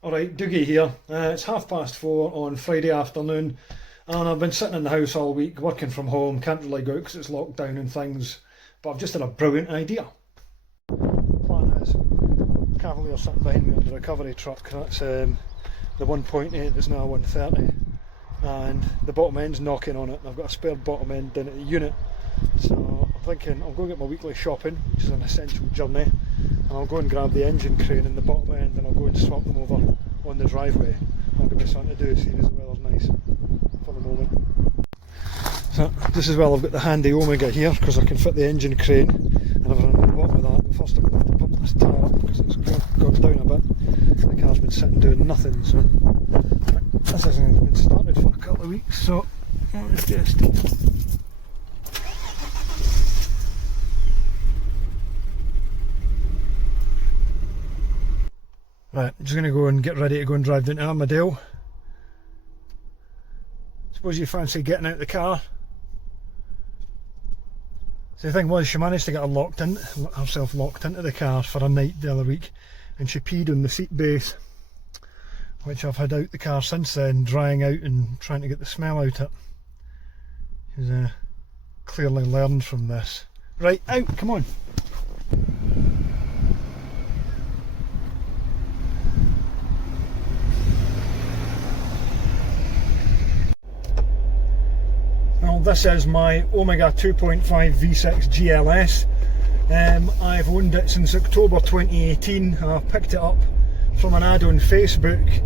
Alright, Dougie here. It's 4:30 on Friday afternoon, and I've been sitting in the house all week working from home. Can't really go out because it's locked down and things, but I've just had a brilliant idea. The plan is, Cavalier sitting behind me on the recovery truck. That's the 1.8 that's now 130, and the bottom end's knocking on it. I've got a spare bottom end down at the unit, so I'm thinking I'll go get my weekly shopping, which is an essential journey, and I'll go and grab the engine crane and the bottom end, and I'll go and swap them over on the driveway. I'll give me something to do, seeing as the weather's nice for the moment. So this is where I've got the handy Omega here, because I can fit the engine crane and everything on the bottom of that. But first I'm going to have to pump this tyre up because it's gone down a bit. The car's been sitting doing nothing, so this hasn't been started for a couple of weeks, so let's just... Right, I'm just going to go and get ready to go and drive down to Armadale. Suppose you fancy getting out of the car. So the thing was, she managed to get herself locked into the car for a night the other week, and she peed on the seat base, which I've had out the car since then, drying out and trying to get the smell out of it. She's clearly learned from this. Right, out, come on. Well, this is my Omega 2.5 V6 GLS. I've owned it since October 2018. I picked it up from an ad on Facebook.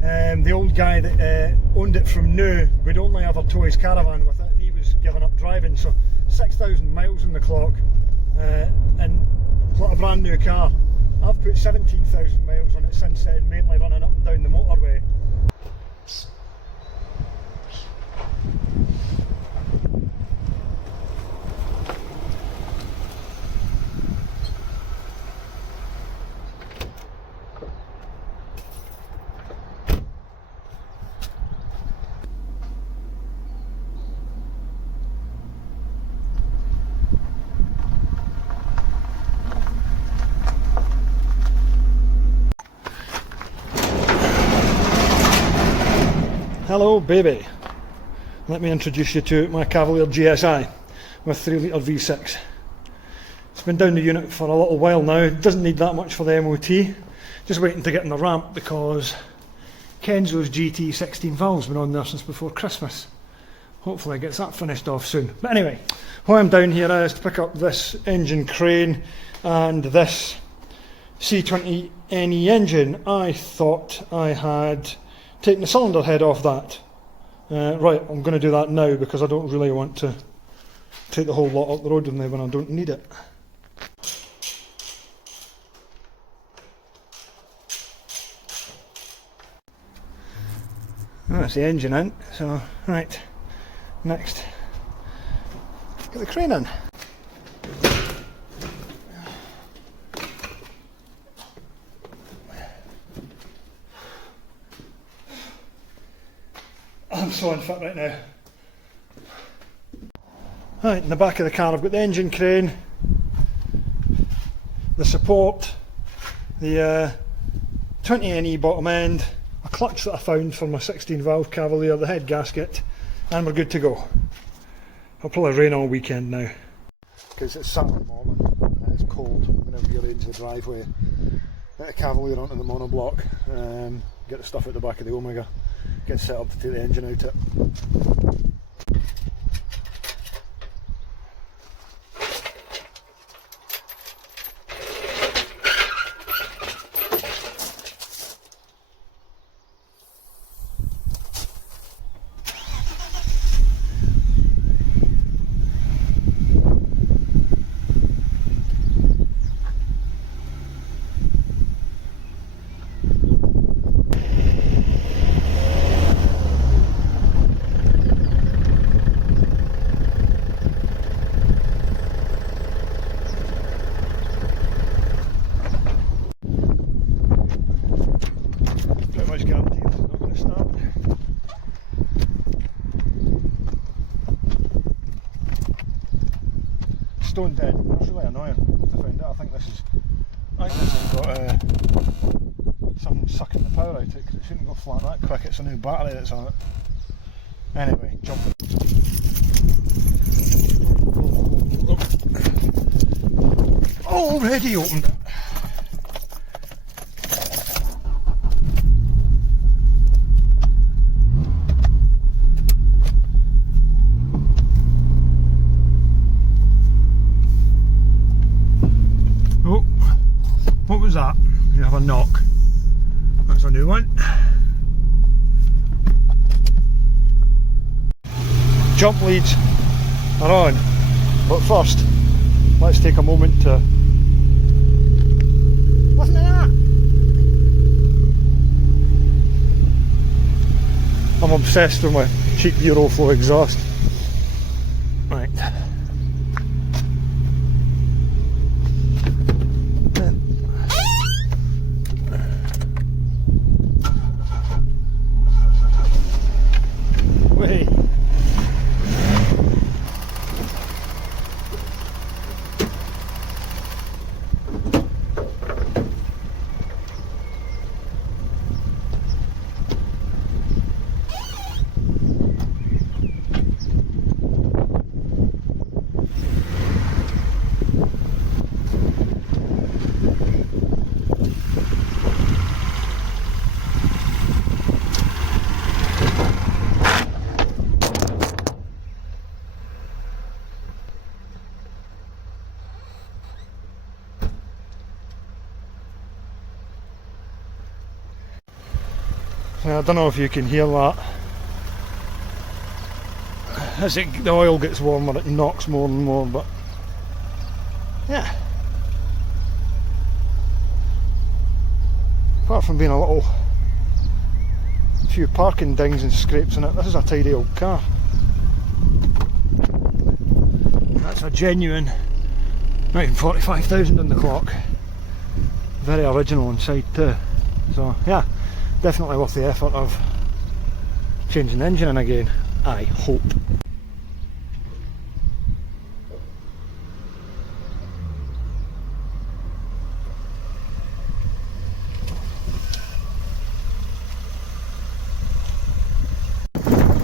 The old guy that owned it from new would only ever tow his caravan with it, and he was giving up driving, so 6,000 miles on the clock, and it's like a brand new car. I've put 17,000 miles on it since then, mainly running up and down the motorway. Hello baby, let me introduce you to my Cavalier GSi with 3 litre V6. It's been down the unit for a little while now. It doesn't need that much for the MOT, just waiting to get in the ramp because Kenzo's GT 16 valve's been on there since before Christmas. Hopefully it gets that finished off soon. But anyway, why I'm down here is to pick up this engine crane and this C20 NE engine. I thought I had taking the cylinder head off that. Right, I'm going to do that now because I don't really want to take the whole lot up the road with me when I don't need it. That's the engine in, so right, next, get the crane in. I'm so unfit right now. Right, in the back of the car I've got the engine crane, the support, the 20 NE bottom end, a clutch that I found for my 16 valve Cavalier, the head gasket, and we're good to go. It'll probably rain all weekend now because it's Saturday morning and it's cold. I'm going to rearrange the driveway, get a Cavalier onto the monoblock, get the stuff out the back of the Omega, get set up to take the engine out it. Stone dead. That's really annoying. I found out. I think this has got something sucking the power out of it, because it shouldn't go flat that quick. It's a new battery that's on it. Anyway, jump. Already opened it. Oh, what was that? You have a knock. That's a new one. Jump leads are on, but first let's take a moment to listen to that. I'm obsessed with my cheap Euroflow exhaust. Right. Wait. I don't know if you can hear that. As the oil gets warmer, it knocks more and more, but yeah. Apart from being a few parking dings and scrapes in it, this is a tidy old car. That's a genuine 145,000 on the clock. Very original inside too. So yeah. Definitely worth the effort of changing the engine in again, I hope.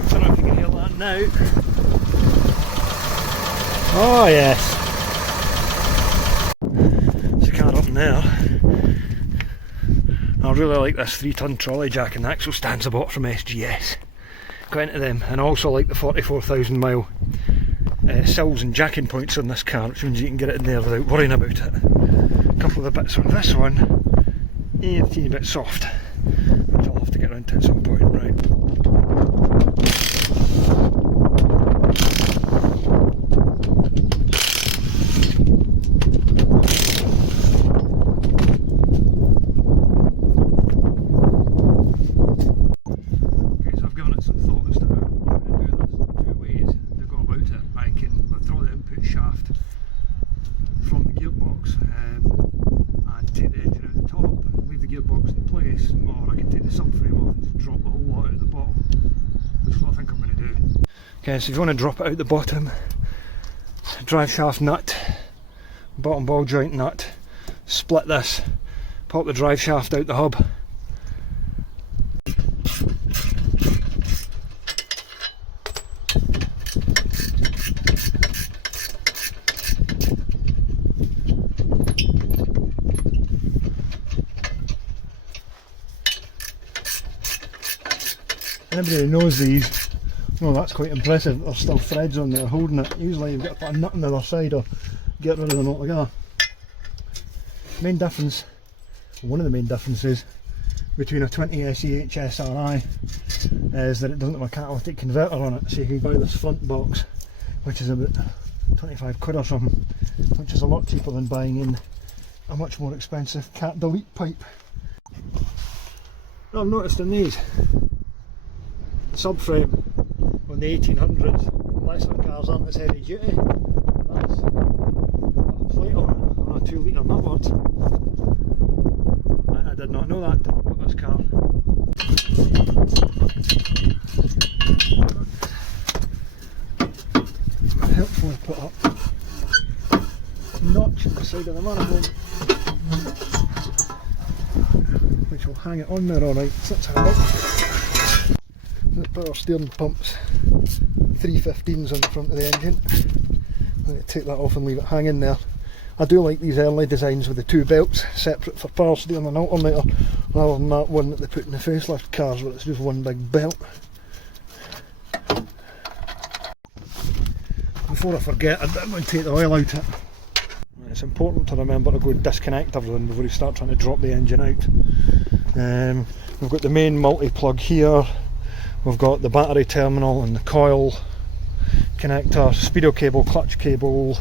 Don't know if you can hear that now. Oh yes. There's a car up in there. I really like this 3-ton trolley jack and axle stands I bought from SGS. Got into them, and I also like the 44,000 mile sills and jacking points on this car, which means you can get it in there without worrying about it. A couple of the bits on this one, a teeny bit soft, which I'll have to get around to at some point, right. Shaft from the gearbox and take the engine out the top, leave the gearbox in place, or I can take the subframe off and just drop the whole lot out the bottom, which is what I think I'm going to do. Okay, so if you want to drop it out the bottom, drive shaft nut, bottom ball joint nut, split this, pop the drive shaft out the hub. Anybody who knows these, well, that's quite impressive. There's still threads on there holding it. Usually you've got to put a nut on the other side or get rid of them altogether. Main difference, one of the main differences between a 20SE HSRI is that it doesn't have a catalytic converter on it, so you can buy this front box, which is about 25 quid or something, which is a lot cheaper than buying in a much more expensive cat delete pipe. What I've noticed in these, subframe on the 1800s, lesser cars aren't as heavy duty. That's got a plate on it and a 2 litre nutwort. And I did not know that until I bought this car. Helpfully put up notch at the side of the manifold, which will hang it on there alright, so that's how it works. The power steering pumps, 315s on the front of the engine. I'm going to take that off and leave it hanging there. I do like these early designs with the two belts, separate for power steering and alternator, rather than that one that they put in the facelift cars where it's just one big belt. Before I forget, I'm going to take the oil out it. It's important to remember to go and disconnect everything before you start trying to drop the engine out. We've got the main multi-plug here, we've got the battery terminal and the coil connector, speedo cable, clutch cable,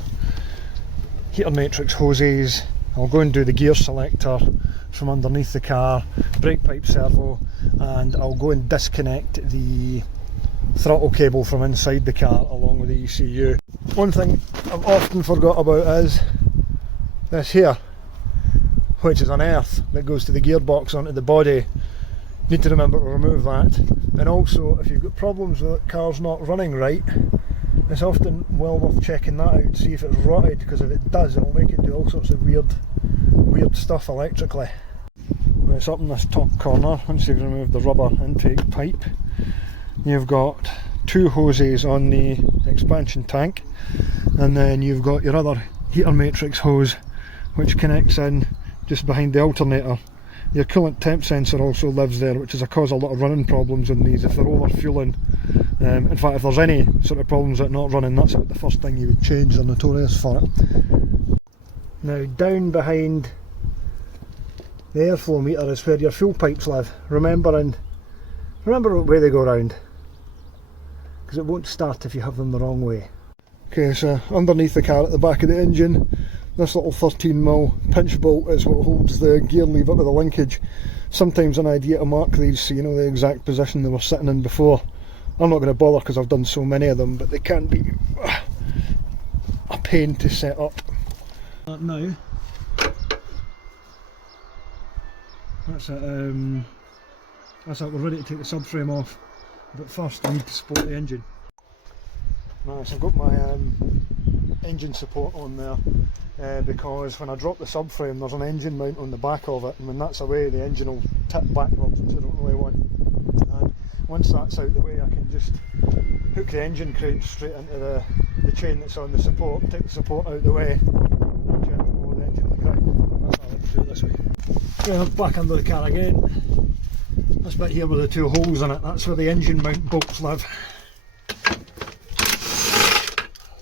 heater matrix hoses. I'll go and do the gear selector from underneath the car, brake pipe servo, and I'll go and disconnect the throttle cable from inside the car along with the ECU. One thing I've often forgot about is this here, which is an earth that goes to the gearbox onto the body. Need to remember to remove that. And also, if you've got problems with the car's not running right, it's often well worth checking that out, see if it's rotted, because if it does, it'll make it do all sorts of weird stuff electrically. When it's up in this top corner, once you've removed the rubber intake pipe, you've got two hoses on the expansion tank, and then you've got your other heater matrix hose which connects in just behind the alternator. Your coolant temp sensor also lives there, which is a cause a lot of running problems on these if they're over fueling. In fact, if there's any sort of problems that are not running, that's about the first thing you would change. They're notorious for it. Now, down behind the airflow meter is where your fuel pipes live. Remember where they go round, because it won't start if you have them the wrong way. Okay, so underneath the car at the back of the engine, this little 13mm pinch bolt is what holds the gear lever to the linkage. Sometimes an idea to mark these so you know the exact position they were sitting in before. I'm not going to bother because I've done so many of them, but they can be a pain to set up. Now, that's it, we're ready to take the subframe off, but first I need to support the engine. Right, so I've got my engine support on there, because when I drop the subframe there's an engine mount on the back of it, and when that's away the engine will tip backwards, which I don't really want. And once that's out the way I can just hook the engine crate straight into the chain that's on the support, take the support out the way, and then gently lower the engine to the ground. That's how I like to do it this way. Okay, I'm back under the car again. This bit here with the two holes in it, that's where the engine mount bolts live.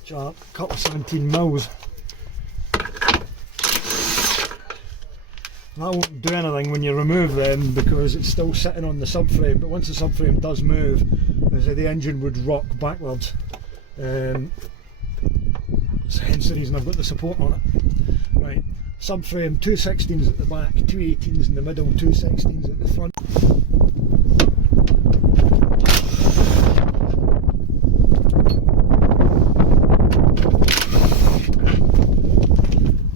Which are a couple of 17mm. That won't do anything when you remove them because it's still sitting on the subframe, but once the subframe does move, the engine would rock backwards. So hence the reason I've got the support on it. Right, subframe, two 16s at the back, two 18s in the middle, two 16s at the front.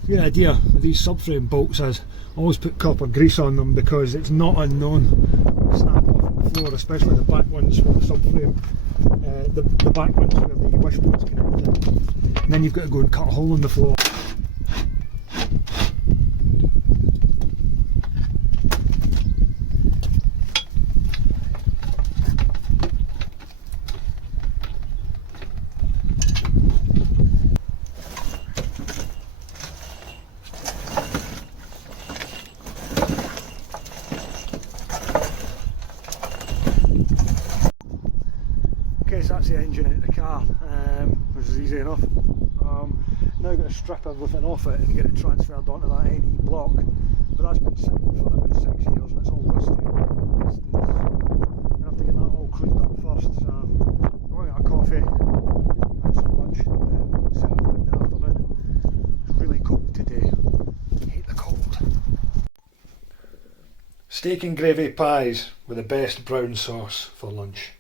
Good idea with these subframe bolts is always put copper grease on them, because it's not unknown to snap off on the floor, especially the back ones where the subframe, the back ones where the wishbone's connected. And then you've got to go and cut a hole in the floor. Okay, so that's the engine out of the car, which is easy enough. Now got to strip everything off it and get it transferred onto that NE block, but that's been sitting for about 6 years and it's all rusty. I'm going to have to get that all cleaned up first, so I'm going to get a coffee and some lunch and then set up in the afternoon. It's really cold today, I hate the cold. Steak and gravy pies with the best brown sauce for lunch.